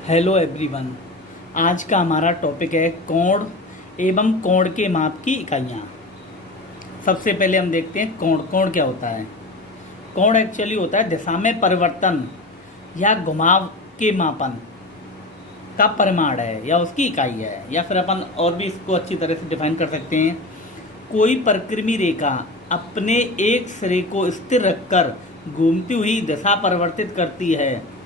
Hello everyone. आज का हमारा टॉपिक है कोण एवं कोण के माप की इकाइयाँ। सबसे पहले हम देखते हैं कोण। कोण क्या होता है? कोण एक्चुअली होता है दिशा में परिवर्तन या घुमाव के मापन का परिमाण है या उसकी इकाई है, या फिर अपन और भी इसको अच्छी तरह से डिफाइन कर सकते हैं। कोई परिक्रमी रेखा अपने एक सिरे को स्थिर रखकर घूमती हुई दिशा परिवर्तित करती है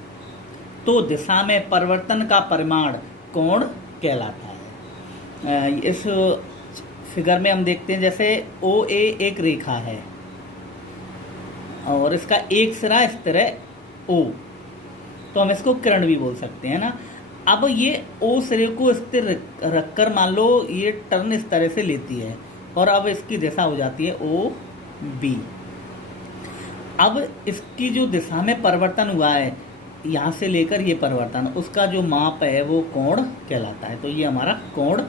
तो दिशा में परिवर्तन का परिमाण कोण कहलाता है। इस फिगर में हम देखते हैं जैसे ओ ए एक रेखा है और इसका एक सिरा स्थिर है ओ, तो हम इसको किरण भी बोल सकते हैं ना। अब ये ओ सिरे को स्थिर रखकर मान लो ये टर्न इस तरह से लेती है और अब इसकी दिशा हो जाती है ओ बी। अब इसकी जो दिशा में परिवर्तन हुआ है यहाँ से लेकर ये परिवर्तन, उसका जो माप है वो कोण कहलाता है। तो ये हमारा कोण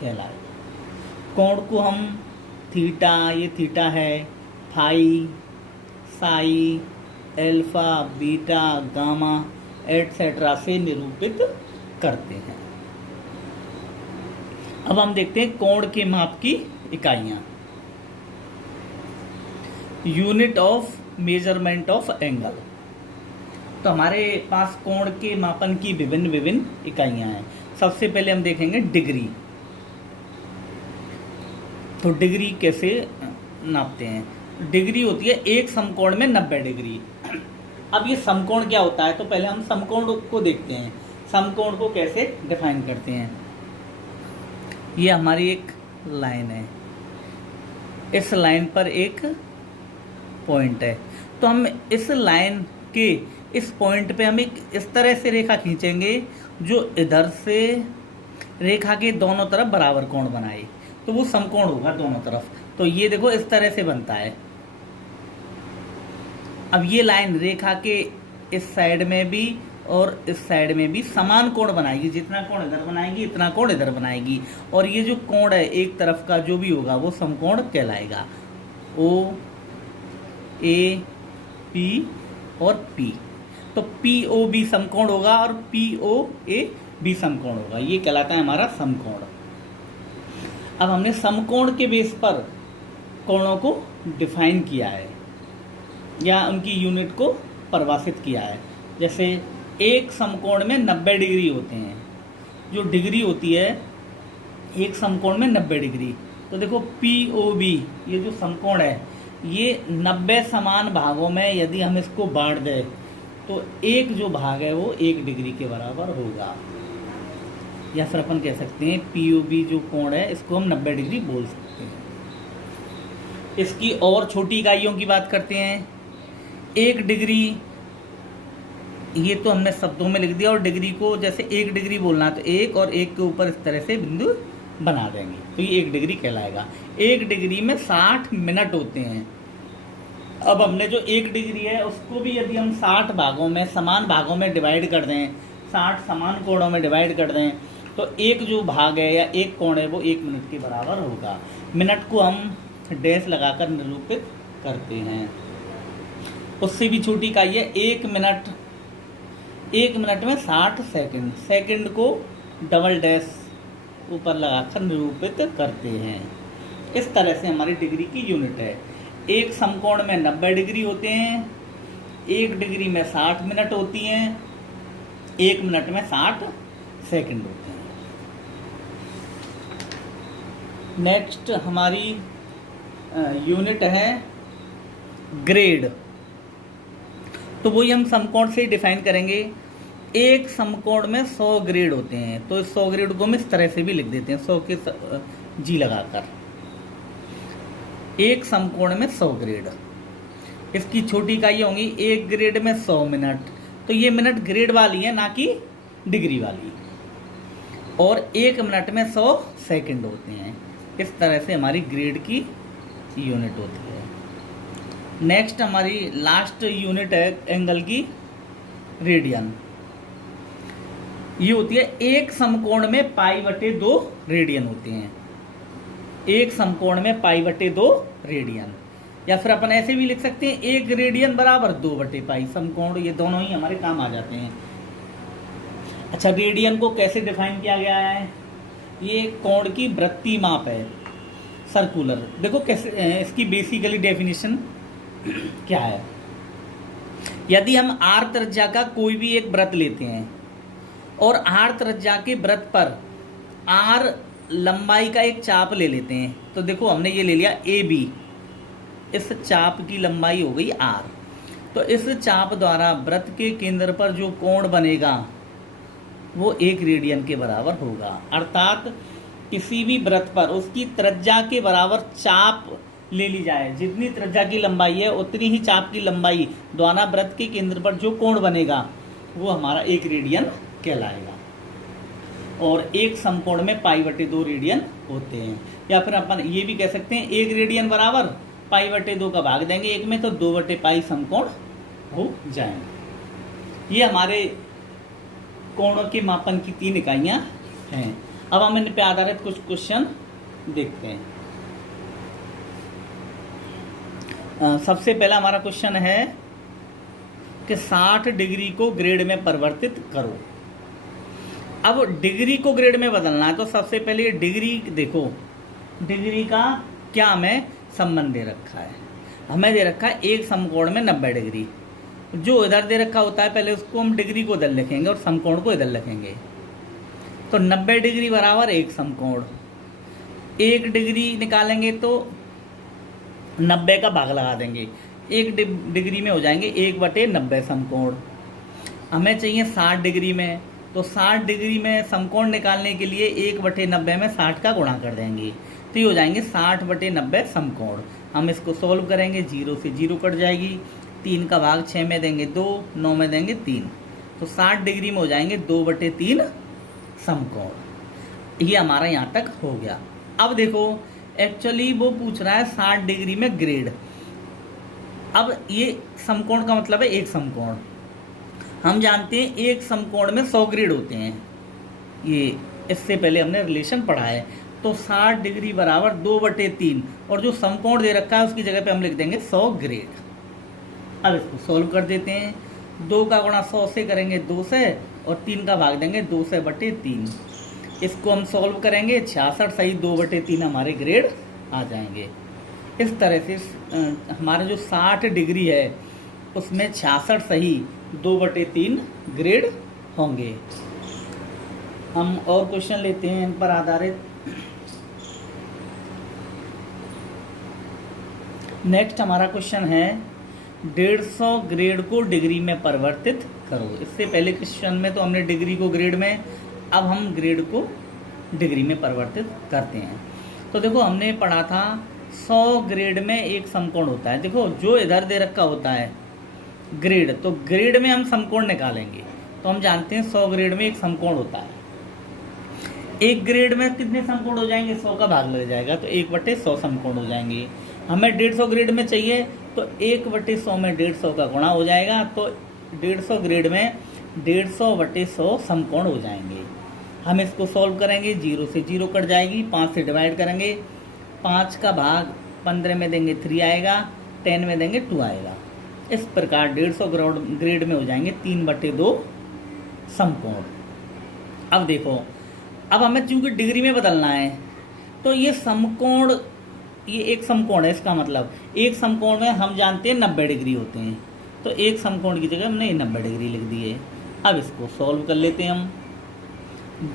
कहलाएगा। कोण को हम थीटा, ये थीटा है, phi, psi, alpha, beta, gamma etcetera से निरूपित करते हैं। अब हम देखते हैं कोण के माप की इकाइयाँ। Unit of measurement of angle. तो हमारे पास कोण के मापन की विभिन्न विभिन्न इकाइयाँ हैं। सबसे पहले हम देखेंगे डिग्री। तो डिग्री कैसे नापते हैं? डिग्री होती है एक समकोण में 90 डिग्री। अब ये समकोण क्या होता है? तो पहले हम समकोण को देखते हैं। समकोण को कैसे डिफाइन करते हैं? ये हमारी एक लाइन है, इस लाइन पर एक पॉइंट है, तो हम इस लाइन के इस पॉइंट पे हम एक इस तरह से रेखा खींचेंगे जो इधर से रेखा के दोनों तरफ बराबर कोण बनाए, तो वो समकोण होगा दोनों तरफ। तो ये देखो इस तरह से बनता है। अब ये लाइन रेखा के इस साइड में भी और इस साइड में भी समान कोण बनाएगी। जितना कोण इधर बनाएगी इतना कोण इधर बनाएगी, और ये जो कोण है एक तरफ का जो भी होगा वो समकोण कहलाएगा। ओ ए पी और पी, तो पी ओ बी समकोण होगा और पी ओ ए बी समकोण होगा। ये कहलाता है हमारा समकोण। अब हमने समकोण के बेस पर कोणों को डिफाइन किया है या उनकी यूनिट को परिभाषित किया है। जैसे एक समकोण में 90 डिग्री होते हैं। जो डिग्री होती है एक समकोण में 90 डिग्री, तो देखो पी ओ बी ये जो समकोण है ये 90 समान भागों में यदि हम इसको बांट दें तो एक जो भाग है वो 1 डिग्री के बराबर होगा। या फिर अपन कह सकते हैं पीओबी जो कोण है इसको हम 90 डिग्री बोल सकते हैं। इसकी और छोटी इकाइयों की बात करते हैं। 1 डिग्री, ये तो हमने शब्दों में लिख दिया, और डिग्री को जैसे 1 डिग्री बोलना तो 1 और 1 के ऊपर इस तरह से बिंदु बना देंगे तो ये 1 डिग्री कहलाएगा। 1 डिग्री में 60 मिनट होते हैं। अब हमने जो 1 डिग्री है उसको भी यदि हम 60 भागों में समान भागों में डिवाइड कर दें, 60 समान कोणों में डिवाइड कर दें, तो एक जो भाग है या एक कोण है वो 1 मिनट के बराबर होगा। मिनट को हम डैश लगाकर निरूपित करते हैं। उससे भी छोटी इकाई है 1 मिनट। 1 मिनट में 60 सेकंड, सेकंड को डबल डैश ऊपर लगाकर निरूपित करते हैं। इस तरह से हमारी डिग्री की यूनिट है। एक समकोण में 90 डिग्री होते हैं, 1 डिग्री में 60 मिनट होती हैं, 1 मिनट में 60 सेकंड होते हैं। नेक्स्ट हमारी यूनिट है ग्रेड। तो वही हम समकोण से डिफाइन करेंगे। एक समकोण में 100 ग्रेड होते हैं, तो इस 100 ग्रेड को हम इस तरह से भी लिख देते हैं 100 के जी लगाकर। एक समकोण में 100 ग्रेड। इसकी छोटी इकाई होंगी 1 ग्रेड में 100 मिनट, तो ये मिनट ग्रेड वाली है ना कि डिग्री वाली, और 1 मिनट में 100 सेकंड होते हैं। इस तरह से हमारी ग्रेड की यूनिट होती है। नेक्स्ट हमारी लास्ट यूनिट है एंगल की, रेडियन। ये होती है एक समकोण में पाई/2 रेडियन होते हैं। एक समकोण में पाई/2 रेडियन, या फिर अपन ऐसे भी लिख सकते हैं 1 रेडियन बराबर 2/पाई। समकोण ये दोनों ही हमारे काम आ जाते हैं। अच्छा, रेडियन को कैसे डिफाइन किया गया है? ये कोण की वृत्तीय माप है, सर्कुलर। देखो कैसे इसकी बेसिकली डेफिनेशन क्या है। यदि हम आर त्रिज्या का कोई भी एक वृत्त लेते हैं और आर त्रिज्या के वृत्त पर आर लंबाई का एक चाप ले लेते हैं, तो देखो हमने ये ले लिया ए बी, इस चाप की लंबाई हो गई आर। तो इस चाप द्वारा वृत्त के केंद्र पर जो कोण बनेगा वो 1 रेडियन के बराबर होगा। अर्थात किसी भी वृत्त पर उसकी त्रिज्या के बराबर चाप ले ली जाए, जितनी त्रिज्या की लंबाई है उतनी ही चाप की लंबाई द्वारा वृत्त के केंद्र पर जो कोण बनेगा वो हमारा 1 रेडियन कहलाएगा। और एक समकोण में π/2 रेडियन होते हैं। या फिर अपन ये भी कह सकते हैं 1 रेडियन बराबर π/2 का भाग देंगे 1 में, तो 2/π समकोण हो जाएंगे। ये हमारे कोणों के मापन की 3 इकाइयां हैं। अब हम इन पे आधारित कुछ क्वेश्चन देखते हैं। सबसे पहला हमारा क्वेश्चन है कि 60 डिग्री को ग्रेड में परिवर्तित करो। अब डिग्री को ग्रेड में बदलना है तो सबसे पहले डिग्री देखो, डिग्री का क्या हमें संबंध दे रखा है। हमें दे रखा है एक समकोण में 90 डिग्री। जो इधर दे रखा होता है पहले उसको हम डिग्री को इधर लिखेंगे और समकोण को इधर लिखेंगे। तो 90 डिग्री बराबर एक समकोण, 1 डिग्री निकालेंगे तो 90 का भाग लगा देंगे, 1 डिग्री में हो जाएंगे 1/90 समकोण। हमें चाहिए 60 डिग्री में, तो 60 डिग्री में समकोण निकालने के लिए 1/90 में 60 का गुणा कर देंगे, तो ये हो जाएंगे 60/90 समकोण। हम इसको सोल्व करेंगे, 0 से 0 कट जाएगी, 3 का भाग 6 में देंगे 2, 9 में देंगे 3, तो 60 डिग्री में हो जाएंगे 2/3 समकोण। ये हमारा यहाँ तक हो गया। अब देखो एक्चुअली वो पूछ रहा है 60 डिग्री में ग्रेड। अब ये समकोण का मतलब है एक समकोण। हम जानते हैं एक समकोण में 100 ग्रेड होते हैं, ये इससे पहले हमने रिलेशन पढ़ा है। तो 60 डिग्री बराबर 2/3 और जो समकोण दे रखा है उसकी जगह पे हम लिख देंगे 100 ग्रेड। अब इसको सोल्व कर देते हैं। 2 का गुणा 100 से करेंगे 2 से, और 3 का भाग देंगे 2 से बटे 3। इसको हम सोल्व करेंगे, 66 सही 2/3 हमारे ग्रेड आ जाएंगे। इस तरह से हमारे जो 60 डिग्री है उसमें 66 सही 2/3 ग्रेड होंगे। हम और क्वेश्चन लेते हैं इन पर आधारित। नेक्स्ट हमारा क्वेश्चन है 150 ग्रेड को डिग्री में परिवर्तित करो। इससे पहले क्वेश्चन में तो हमने डिग्री को ग्रेड में, अब हम ग्रेड को डिग्री में परिवर्तित करते हैं। तो देखो हमने पढ़ा था 100 ग्रेड में एक समकोण होता है। देखो जो इधर दे रखा होता है ग्रेड, तो ग्रेड में हम समकोण निकालेंगे। तो हम जानते हैं 100 ग्रेड में एक समकोण होता है। एक ग्रेड में कितने समकोण हो जाएंगे? 100 का भाग लग जाएगा, तो 1/100 समकोण हो जाएंगे। हमें 150 ग्रेड में चाहिए तो 1/100 में 150 का गुणा हो जाएगा, तो 150 ग्रेड में 150/100 समकोण हो जाएंगे। हम इसको सॉल्व करेंगे, 0 से 0 कट जाएगी, 5 से डिवाइड करेंगे, 5 का भाग 15 में देंगे 3 आएगा, 10 में देंगे 2 आएगा। इस प्रकार 150 ग्रेड में हो जाएंगे 3/2 समकोण। अब देखो, अब हमें चूंकि डिग्री में बदलना है तो ये समकोण, ये एक समकोण है, इसका मतलब एक समकोण में हम जानते हैं 90 डिग्री होते हैं, तो एक समकोण की जगह हमने 90 डिग्री लिख दिए। अब इसको सॉल्व कर लेते हैं हम।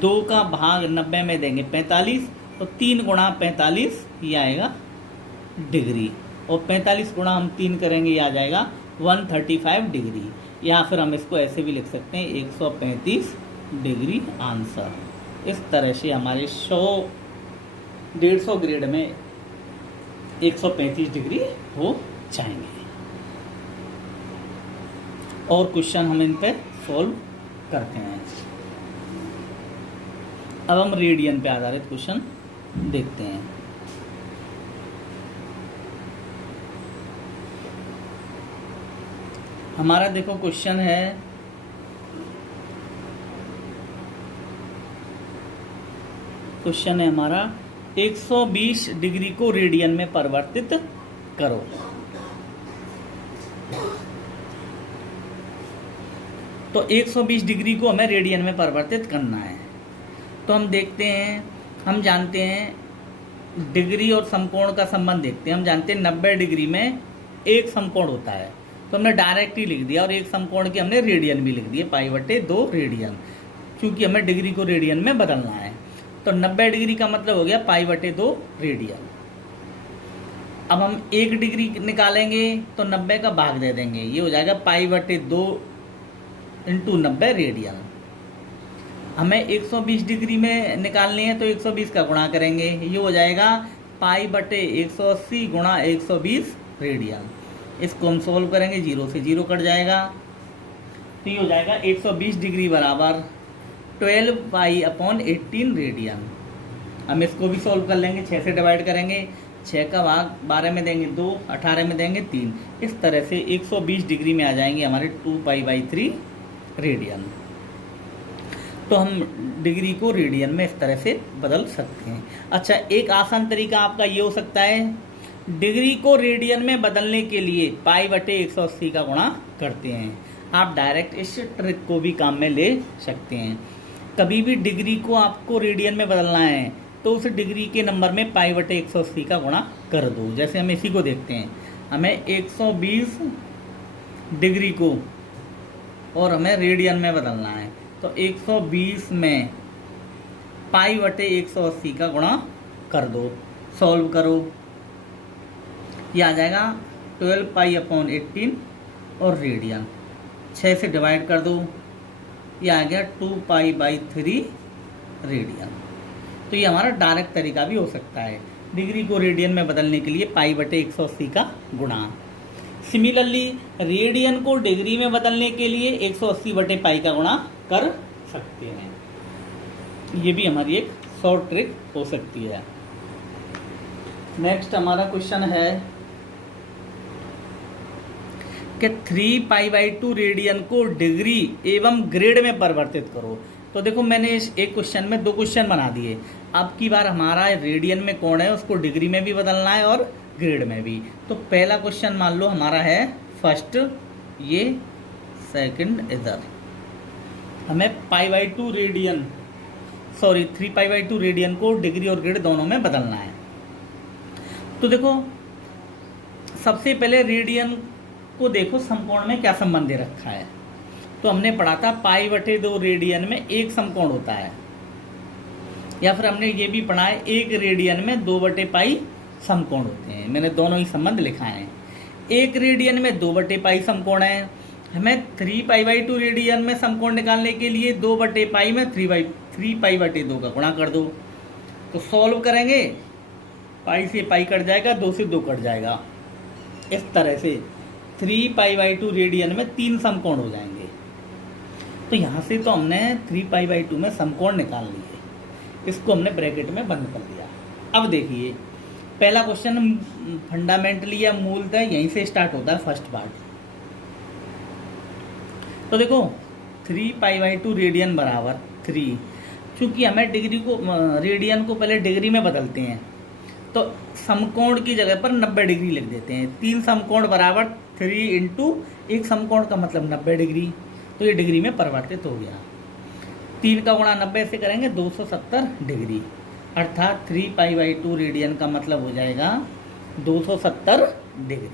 2 का भाग 90 में देंगे 45, तो 3 गुणा 45 ये आएगा डिग्री, और 45 गुणा हम 3 करेंगे ये आ जाएगा 135 डिग्री। या फिर हम इसको ऐसे भी लिख सकते हैं 135 डिग्री आंसर। इस तरह से हमारे 150 ग्रेड में 135 डिग्री हो जाएंगे। और क्वेश्चन हम इन पे सॉल्व करते हैं। अब हम रेडियन पे आधारित क्वेश्चन देखते हैं। हमारा देखो क्वेश्चन है हमारा 120 डिग्री को रेडियन में परिवर्तित करो। तो तो 120 डिग्री को हमें रेडियन में परिवर्तित करना है। तो हम देखते हैं, हम जानते हैं डिग्री और समकोण का संबंध देखते हैं। हम जानते हैं 90 डिग्री में एक समकोण होता है, तो हमने डायरेक्ट ही लिख दिया, और एक समकोण की हमने रेडियन भी लिख दिए, π/2 रेडियन, क्योंकि हमें डिग्री को रेडियन में बदलना है। तो 90 डिग्री का मतलब हो गया π/2 रेडियन। अब हम 1 डिग्री निकालेंगे तो 90 का भाग दे देंगे, ये हो जाएगा π/2 × 90 रेडियन। हमें 120 डिग्री में निकालनी है तो 120 का गुणा करेंगे, ये हो जाएगा π/180 × 120 रेडियन। इसको हम सोल्व करेंगे, 0 से 0 कट जाएगा, तो ये हो जाएगा 120 डिग्री बराबर 12π/18 रेडियन। हम इसको भी सोल्व कर लेंगे, 6 से डिवाइड करेंगे, 6 का भाग 12 में देंगे 2, 18 में देंगे 3, इस तरह से 120 डिग्री में आ जाएंगे हमारे 2π/3 रेडियन। तो हम डिग्री को रेडियन में इस तरह से बदल सकते हैं। अच्छा, एक आसान तरीका आपका ये हो सकता है, डिग्री को रेडियन में बदलने के लिए π/180 का गुणा करते हैं। आप डायरेक्ट इस ट्रिक को भी काम में ले सकते हैं। कभी भी डिग्री को आपको रेडियन में बदलना है तो उस डिग्री के नंबर में π/180 का गुणा कर दो। जैसे हम इसी को देखते हैं, हमें 120 डिग्री को और हमें रेडियन में बदलना है, तो 120 में π/180 का गुणा कर दो, सॉल्व करो, ये आ जाएगा 12π/18 और रेडियन। 6 से डिवाइड कर दो, ये आ गया 2π/3 रेडियन। तो ये हमारा डायरेक्ट तरीका भी हो सकता है, डिग्री को रेडियन में बदलने के लिए π/180 का गुणा। सिमिलरली रेडियन को डिग्री में बदलने के लिए 180/π का गुणा कर सकते हैं। ये भी हमारी एक शॉर्ट ट्रिक हो सकती है। नेक्स्ट हमारा क्वेश्चन है कि 3π/2 रेडियन को डिग्री एवं ग्रेड में परिवर्तित करो। तो देखो, मैंने इस एक क्वेश्चन में 2 क्वेश्चन बना दिए। अब की बार हमारा रेडियन में कोण है, उसको डिग्री में भी बदलना है और ग्रेड में भी। तो पहला क्वेश्चन मान लो हमारा है फर्स्ट ये, सेकंड इधर। हमें 3π/2 रेडियन को डिग्री और ग्रेड दोनों में बदलना है। तो देखो, सबसे पहले रेडियन को देखो समकोण में क्या संबंध दे रखा है। तो हमने पढ़ा था π/2 रेडियन में एक समकोण होता है, या फिर हमने ये भी पढ़ा है 1 रेडियन में 2/π समकोण होते हैं। मैंने दोनों ही संबंध लिखा है। 1 रेडियन में 2/π समकोण है। हमें 3π/2 रेडियन में समकोण निकालने के लिए 2/π में 3π/2 का गुणा कर दो। तो सॉल्व करेंगे, पाई से पाई कट जाएगा, 2 से 2 कट जाएगा। इस तरह से 3π/2 रेडियन में 3 समकोण हो जाएंगे। तो यहाँ से तो हमने 3π/2 में समकोण निकाल लिए, इसको हमने ब्रैकेट में बंद कर दिया। अब देखिए, पहला क्वेश्चन फंडामेंटली या मूलतः यहीं से स्टार्ट होता है, फर्स्ट पार्ट। तो देखो 3π/2 रेडियन बराबर 3, चूंकि हमें डिग्री को रेडियन को पहले डिग्री में बदलते हैं, तो समकोण की जगह पर 90 डिग्री लिख देते हैं। 3 समकोण बराबर 3 × 1 समकोण का मतलब 90 डिग्री, तो ये डिग्री में परिवर्तित हो गया। 3 का गुणा 90 से करेंगे 270 डिग्री, अर्थात 3π/2 रेडियन का मतलब हो जाएगा 270 डिग्री।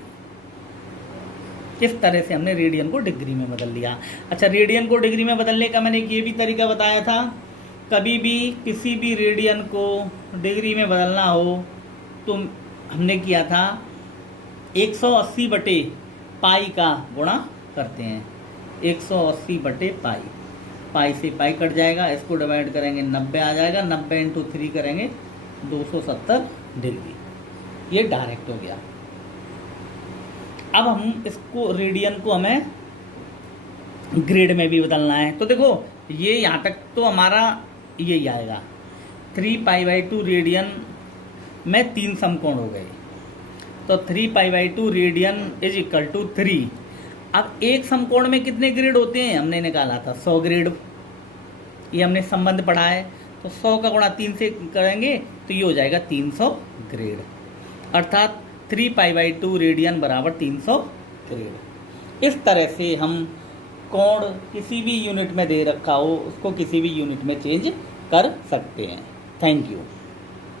इस तरह से हमने रेडियन को डिग्री में बदल लिया। अच्छा, रेडियन को डिग्री में बदलने का मैंने ये भी तरीका बताया था। कभी भी किसी भी रेडियन को डिग्री में बदलना हो तो हमने किया था 180/π का गुणा करते हैं। 180/π, पाई से पाई कट जाएगा, इसको डिवाइड करेंगे 90 आ जाएगा, 90 × 3 करेंगे 270 डिग्री। ये डायरेक्ट हो गया। अब हम इसको रेडियन को हमें ग्रेड में भी बदलना है। तो देखो, ये यहाँ तक तो हमारा यही आएगा। 3π/2 रेडियन में 3 समकोण हो गए, तो 3π/2 रेडियन इज इक्वल टू 3। अब एक समकोण में कितने ग्रेड होते हैं हमने निकाला था, 100 ग्रेड। ये हमने संबंध पढ़ा है। तो 100 का गुणा 3 से करेंगे तो ये हो जाएगा 300 ग्रेड, अर्थात 3π/2 रेडियन बराबर 300 ग्रेड। इस तरह से हम कोण किसी भी यूनिट में दे रखा हो उसको किसी भी यूनिट में चेंज कर सकते हैं। Thank you.